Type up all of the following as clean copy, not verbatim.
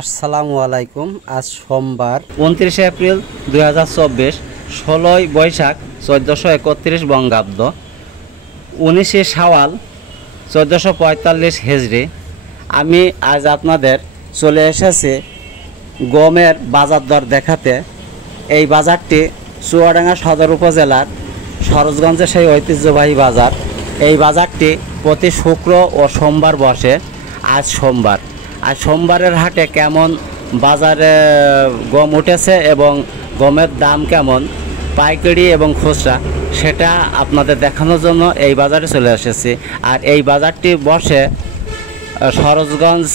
আসসালামু আলাইকুম। আজ সোমবার 29 এপ্রিল 2024, 16 বৈশাখ 1431 বঙ্গাব্দ, 19 শাওয়াল 1445 হিজরি। আমি আজ আপনাদের চলে এসেছি গমের বাজার দর দেখাতে। এই বাজারটি চুয়াডাঙ্গা সদর উপজেলার সরোজগঞ্জের সেই ঐতিহ্যবাহী বাজার। এই বাজারটি প্রতি শুক্র ও সোমবার বসে। আজ সোমবারের হাটে কেমন বাজারে গম উঠেছে এবং গমের দাম কেমন পাইকারি এবং খুচরা, সেটা আপনাদের দেখানোর জন্য এই বাজারে চলে এসেছি। আর এই বাজারটি বসে সরোজগঞ্জ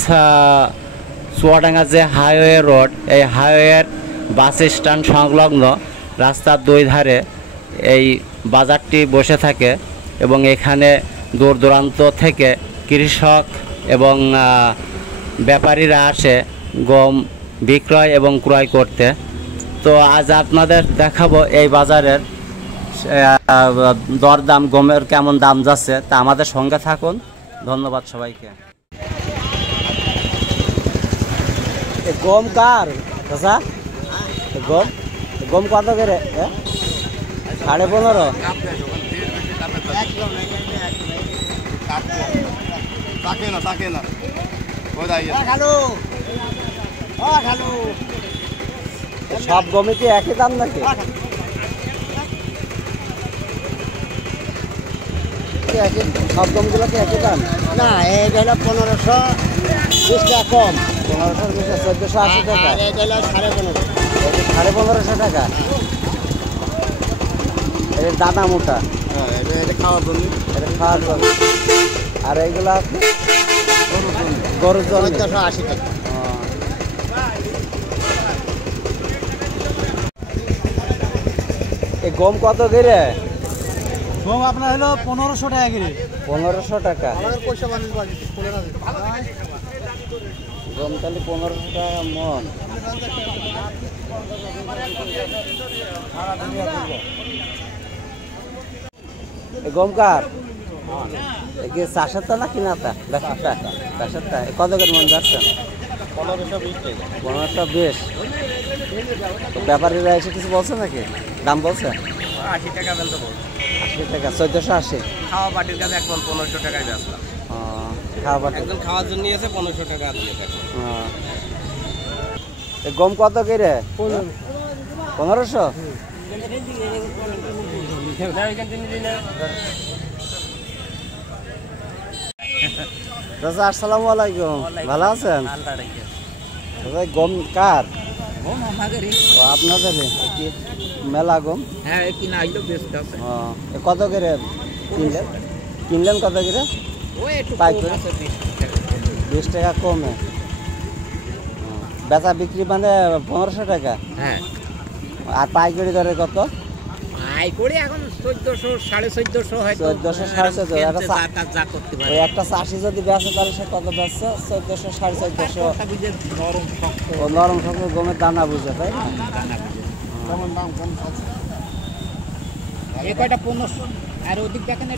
চুয়াডাঙ্গা যে হাইওয়ে রোড, এই হাইওয়ের বাস স্ট্যান্ড সংলগ্ন রাস্তার দুই ধারে এই বাজারটি বসে থাকে এবং এখানে দূর দূরান্ত থেকে কৃষক এবং ব্যাপারীরা আসে গম বিক্রয় এবং ক্রয় করতে। তো আজ আপনাদের দেখাবো এই বাজারের দরদাম, গমের কেমন দাম যাচ্ছে, তা আমাদের সঙ্গে থাকুন। ধন্যবাদ সবাইকে। গম কার দাদা? গম কত করে? 15.5। সব গমে কি একই দাম নাকি? সব গমগুলো কি একই দাম? না, এটা হলো 1520 টাকা কম। 1480 টাকা। এটা হলো 15.5। 1550 টাকা। এর দানা মোটা, এটা খাওয়ার জন্য। এটা খাওয়ার জন্য। আর এইগুলো গরুর জন্য 1480 টাকা। এই গম কত করে? গম আপনার হলো 1500 টাকা করে। 1500 টাকা পয়সা বানিয়ে গম, তাহলে 1500 টাকা মন। গম কার? চাষেরটা না কিনাটা? চাষেরটা। কত করে মন যাচ্ছেন? 1520। ব্যাপারীরা এসে কিছু বলছে নাকি? দাম বলছে 80 টাকা বেলতে বলছে। 80 টাকা। 1480। খাওয়া বাটির কাছে এখন 1500 টাকায় বেচলাম। খাওয়া বাটি একদম খাওয়ার জন্য এসে 1500 টাকা দিয়ে দেখো। গম কত করে? 1500। আসসালামু আলাইকুম, ভালো আছেন? গম কার? আপনাদের কি মেলা গম? হ্যাঁ, কিনা আইলো বেস্ট আছে। কত করে কিনলেন কত করে? ওই একটু তাই কম করে? আছে, 20 টাকা কমে। বেচা বিক্রি মানে 1500 টাকা। হ্যাঁ, আর পাইকারি দরে কত? আই করে এখন 1400 1450 হয়তো। 1400 1450। যা করতে পারে। ওই একটা চাষি যদি বেচে তাহলে সে কত বেচছে? 1400 1450। নরম শক্ত। ও নরম শক্ত গমের দানা বুঝে, তাই না? কেমন দাম কম আছে? এই কয়টা 1500 আর ওদিক দেখেন।